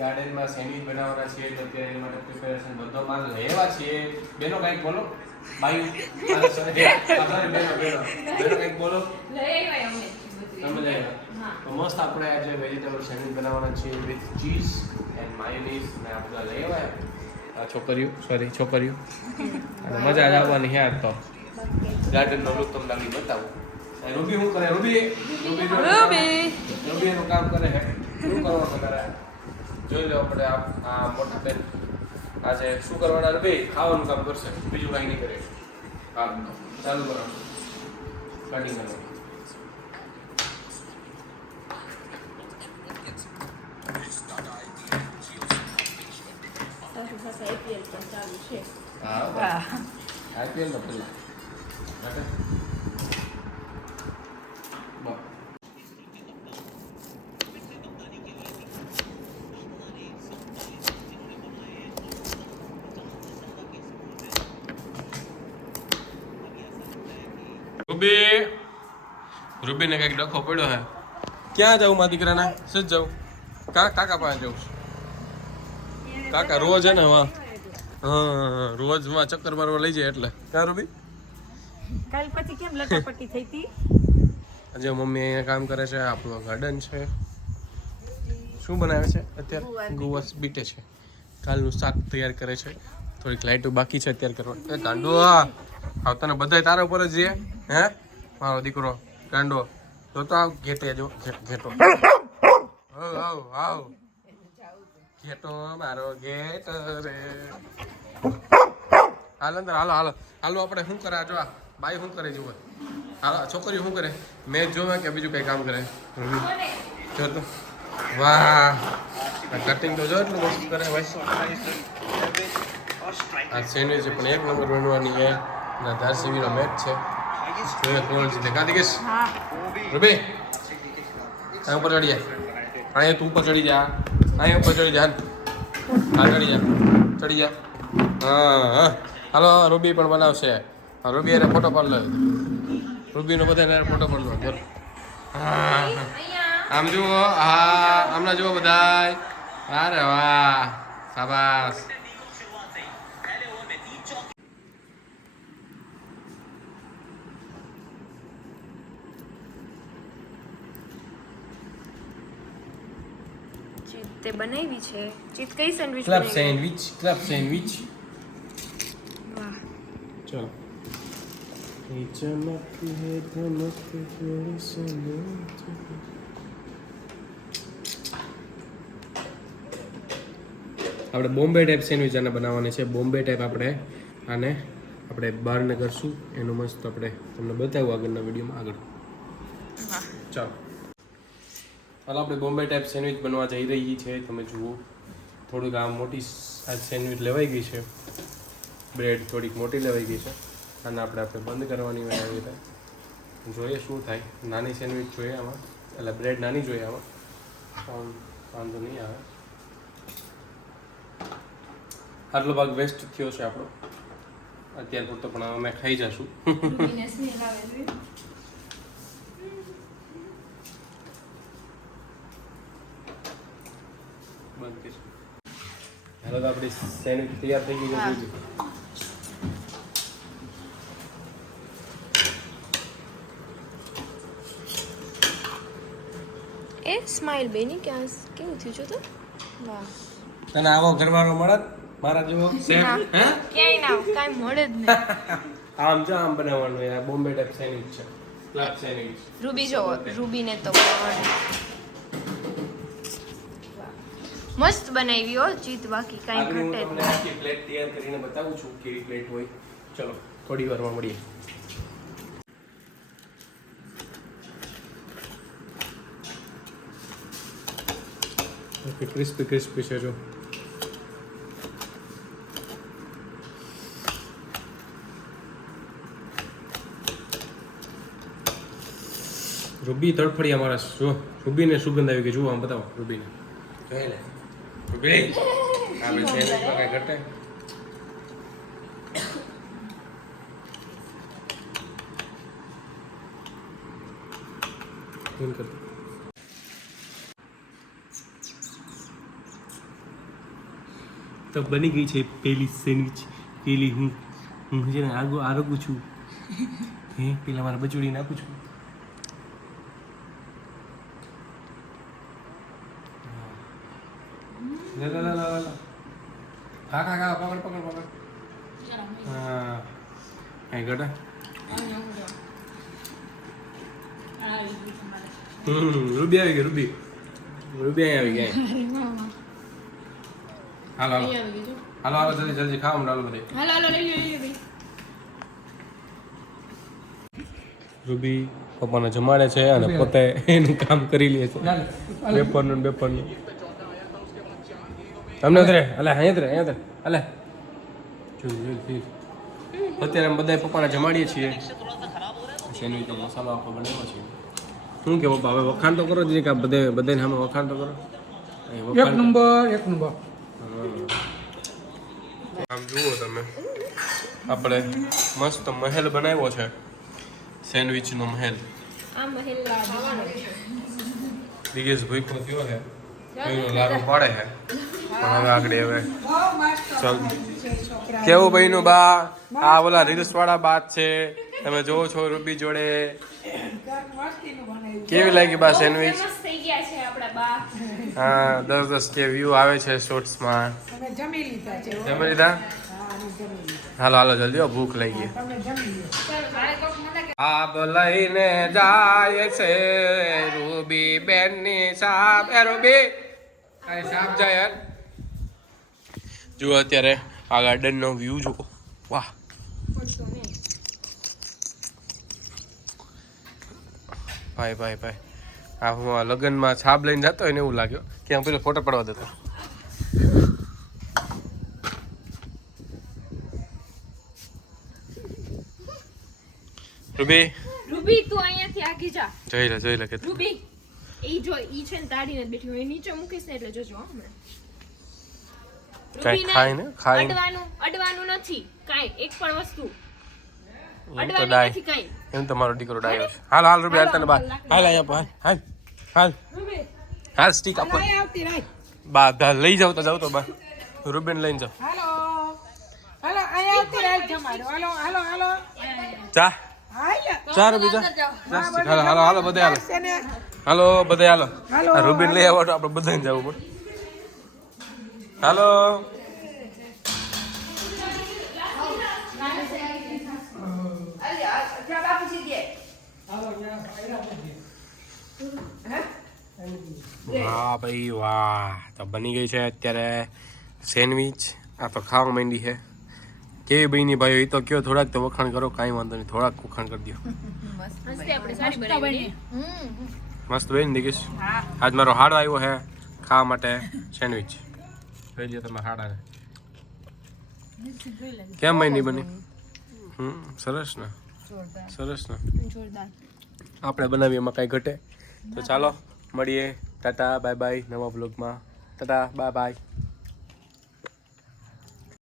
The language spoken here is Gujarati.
ગાર્ડનમાં સેન્ડવિચ બનાવવાના છીએ તો અત્યારે એના માટે પ્રિપેરેશન બધો માલ લેવા છીએ. બેનો કંઈક બોલો. બાયું બેનો કંઈક બોલો. તમે લઈ આવ્યા. તો મસ્ત આપણે આજે વેજીટેબલ સેન્ડવિચ બનાવવાના છીએ વિથ ચીઝ એન્ડ માયોનીઝ ને આ બધા લઈ આવ્યા. છોકરીઓ અને મજા જ આવવાની યાર. તો ગાર્ડનનો લુક તમને આગળ બતાવું. રૂબી શું કરે? રૂબી એનું કામ કરે છે. શું કરવાનું કરે જોઈ લો. આપણે આ મોટા બેન આજે શું કરવાના? રૂબી ખાવાનું કામ કરશે, બીજું કાંઈ નહીં કરે. હા, ચાલુ કરો. કટિંગ કરો. હા, IPL નો પેલા રૂબીને કઈક ડખો પડ્યો હે. ક્યાં જાઉં મારા દીકરાના? શું જાઉં? કાકા પાસે જાઉં. કાકા રોજ હે ને હા રોજ માં ચક્કર મારવા લઈ જાય એટલે. ક્યાં રૂબી? કાલ પછી કેમ લટાપટી થઈ હતી? આજે મમ્મી અહીંયા કામ કરે છે. આપણો ગાર્ડન છે. શું બનાવે છે અત્યારે? ગુવાર બીટે છે. કાલનું શાક તૈયાર કરે છે. થોડીક લાઈટો બાકી છે અત્યારે કરવા. ગાંડો આવતાને બધા તારા ઉપર જ છે. હે મારો દીકરો ગાંડો તો આવ ઘેટે જો ઘેટો આવ ઘેટો મારો ઘેટ રે. હાલ અંદર હાલો આપણે શું કરે? જો આ બાઈ શું કરે જુઓ. હાલો છોકરીઓ શું કરે? મેચ જોવે કે બીજું કઈ કામ કરે? જો તો વાહ કટિંગ તો જો એટલું મસ્ત કરે ભાઈ. આ સેન્ડવિચ પણ એક નંબર બનવાની છે. ના ધારસીવીનો મેચ છે. જોઈએ કોણ જીતે. કાર્તિકેશ રૂબી આ ઉપર ચડી જા. અહીંયા તું ઉપર ચડી જા. અહીંયા ઉપર ચડી જા. હા ચડી જા. હા હાલો રૂબી પણ બનાવશે. રૂબી એને ફોટો પાડ લો. રૂબીનો બધા ફોટો પાડ લો. હા આમ જુઓ. હા આમના જુઓ બધાય. અરે વાહ શાબાશ. તે બનાવી છે. ચીત કઈ સેન્ડવિચ? Club sandwich. વાહ ચલો ચમકતી હે ધમકતી થોડી સમય. આપણે બોમ્બે ટાઈપ સેન્ડવિચ આને બનાવવાની છે. બોમ્બે ટાઈપ આપણે બહારને કરશું. એનું મસ્ત આપણે તમને બતાવું આગળના વિડીયોમાં આગળ. ચાલો હાલ આપણે બોમ્બે ટાઈપ સેન્ડવિચ બનવા જઈ રહી છે. તમે જુઓ થોડીક આ મોટી આ સેન્ડવિચ લેવાઈ ગઈ છે. બ્રેડ થોડીક મોટી લેવાઈ ગઈ છે. અને આપણે બંધ કરવાની હોય આવી રીતે. જોઈએ શું થાય. નાની સેન્ડવિચ જોઈએ આમાં, એટલે બ્રેડ નાની જોઈએ આમાં. વાંધો નહીં આવે. આટલો ભાગ વેસ્ટ થયો છે આપણો અત્યાર પૂરતો, પણ અમે ખાઈ જશું. હાલો તો આપણી સેન્ડવિચ તૈયાર થઈ ગઈ છે. એ સ્માઈલ બેની કેવું થયું છે? તો વાહ તને આવો ઘરવાળો મળે મારા જેવો સેમ? હે ક્યાંય ના કાંઈ મળે જ નહીં. આમ જો આમ બનાવવાનું યાર. બોમ્બે ટાઈપ સેન્ડવિચ છે. Club sandwich. રૂબી જોવો. રૂબીને તો મસ્ત બનાવી હો ચીત. બાકી કાંઈ આગળ હું ઘટે જ તમને આખી પ્લેટ તૈયાર કરીને બતાવું છું કેવી પ્લેટ હોય. ચલો થોડી વારમાં મળીએ. ઓકે ક્રિસ્પી છે જો. રૂબી તડફડી અમારા જો. રૂબીને સુગંધ આવી ગઈ. જુઓ આમ બતાવો રૂબીને. જોઈ લે રૂબી આપણે સેન્ડવિચમાં કાંઈ ઘટે. તો બની ગઈ છે પહેલી સેન્ડવિચ. પેલી હું છે ને આરોગું છું. પેલા મારા બચોડીને આપું છું. ખા પકડ. હા કઈ ગટા. રૂબી આવી ગઈ. રૂબી આવી ગઈ. હાલો જલ્દી ખાવા માંડો બધે. રૂબી પપ્પાને જમાડે છે અને પોતે એનું કામ કરી લે છે. બેપરનું તમને અહીંયા અલે અત્યારે અમે બધા પપ્પાને જમાડીએ છીએ. સેન્ડવિચ નો મસાલો આખો બનાવ્યો છે. શું કે પપ્પા હવે વખાણ તો કરો જ કે બધાને સામે વખાણ તો કરો. એક નંબર આમ જુઓ તમે, આપણે મસ્ત મહેલ બનાવ્યો છે, સેન્ડવિચનો મહેલ. આ મહેલ દિગેશ ભાઈ કો થયો છે, કોઈનો લારો પાડે છે. પણ હવે આગળ હવે ચાલ કેવું ભાઈનું બા, આ ઓલા રીલ્સ વાળા બાત છે, તમે જોવો છો રૂબી જોડે. કેવી લાગી બા સેન્ડવિચ? થઈ ગયા છે આપણા બા. હા 10 કે વ્યૂ આવે છે શોર્ટ્સમાં. જમી લીધા છે જમી લીધા? હાલો જલ્દી, ભૂખ લાગી. આબ લઈને જાય છે રૂબી બેનની સાપ. રૂબી કાંઈ સાપ જાય યાર. જુઓ અત્યારે આ ગાર્ડનનો વ્યૂ જુઓ. વાહ ભાઈ આ હું આ લગ્નમાં છાપ લઈને જતો હોય ને એવું લાગ્યો કે હું પેલો ફોટો પડવા દેતો. રૂબી તું અહીંયાથી આગી જા. જોઈ લે કે રૂબી ઈ છે ને તાળીને બેઠી હોય, નીચે મૂકીશ ને એટલે જોજો હમણાં. કાંઈ ખાઈને અડવાનું નથી કાંઈ, એક પણ વસ્તુ એમ તો અડવાની ડાય. નથી કાંઈ. એમ તો મારો દીકરો ડાયો છે. હાલ રૂબી હાલ તને બા હાલ અહીંયા હાલ સ્ટીક આપો આવતી રાત બા લઈ જાવ તો બા રૂબીને લઈને જાવ. હાલો અહીંયા આવતી રાત જમાડો. હાલો ચા હાલ રૂબી જા. હાલો બધે હાલો. આ રૂબીને લઈ આવો તો આપણે બધાને જવું પડે. હાલો વાહ ભાઈ વાહ, તો બની ગઈ છે અત્યારે સેન્ડવિચ. આ તો ખાવા માંડી છે. કેવી બની ભાઈ એ તો કયો, થોડાક તો વખાણ કરો. કાંઈ વાંધો નહીં, થોડાક વખાણ કરી દો. મસ્ત બની દીકીશ. આજ મારો હાડો આવ્યો છે ખાવા માટે સેન્ડવિચ. જોઈ લો તમે હાડાને કેમ બની બની. સરસ ને આપણે બનાવીએ એમાં કાંઈ ઘટે. તો ચાલો મળીએ. ટાટા બાય નવા બ્લોગમાં. ટાટા બાય.